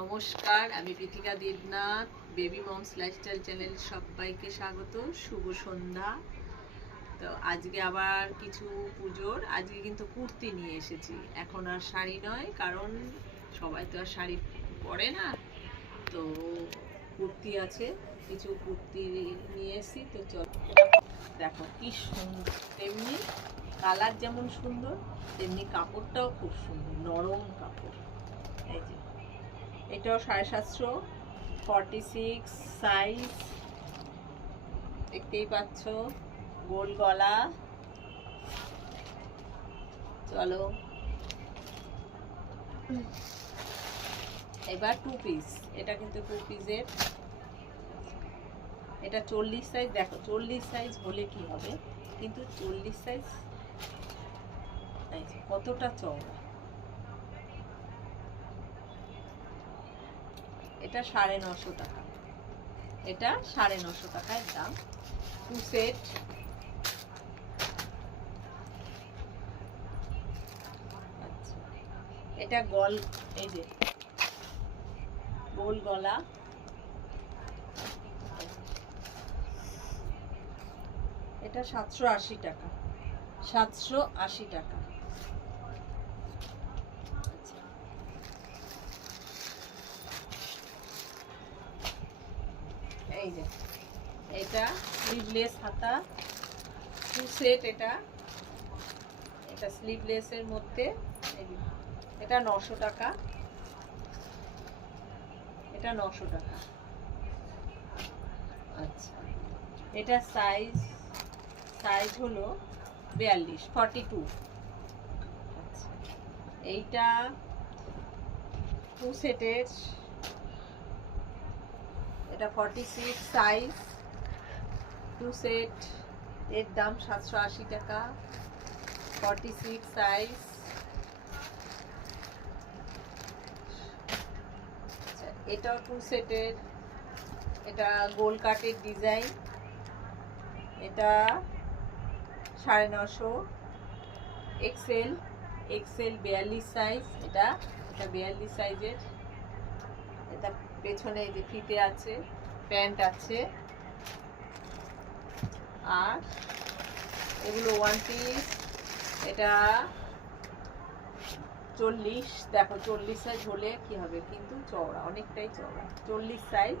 নমস্কার, আমি Prithika Debnath. Baby moms lifestyle channel সবাইকে স্বাগত। শুভ সন্ধ্যা। তো আজকে আবার কিছু পুজোর আজকে কিন্তু কুর্তি নিয়ে এসেছি। এখন আর শাড়ি নয়, কারণ সবাই তো আর শাড়ি পরে না। তো কুর্তি আছে, কিছু কুর্তি নিয়ে এসেছি। তো চল দেখো কি সুন্দর, তেমনি কালার যেমন সুন্দর তেমনি কাপড়টাও খুব সুন্দর, নরম কাপড়। এই যে এটাও 750, 46 সাইজ, দেখতেই পাচ্ছ। গোল গলা। চলো এবার টু পিস। এটা কিন্তু টু পিসের, এটা 40 সাইজ। দেখো 40 সাইজ হলে কি হবে, কিন্তু 40 সাইজ কতটা চওড়া। এটা 950 টাকা। এটা 950 টাকায় দাম। Two set. আচ্ছা, এটা গল, এই যে গোল গলা। এটা 780 টাকা। 780 টাকা। এই যে এটা স্লিভলেস হাতা, টু সেট। এটা স্লিভলেসের মধ্যে। এটা 900 টাকা। এটা 900 টাকা। আচ্ছা, এটা সাইজ হলো 42, 42। আচ্ছা, এইটা টু সেটের, এটা 46 সাইজ, টু সেট। এর দাম 780 টাকা। 46 সাইজ। আচ্ছা, এটাও টু সেটের। এটা গোল কাটের ডিজাইন। এটা 950, এক্সেল 42 সাইজ। এটা 42 সাইজের। এটা পেছনে এই যে ফিতে আছে, প্যান্ট আছে। আর এগুলো ওয়ান পিস। এটা 40। দেখো 40 সাইজ হলে কি হবে, কিন্তু চওড়া, অনেকটাই চওড়া। 40 সাইজ,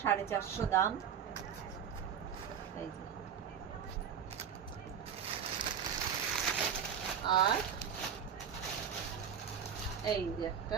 450 দাম। এই যে, আর এই যে একটা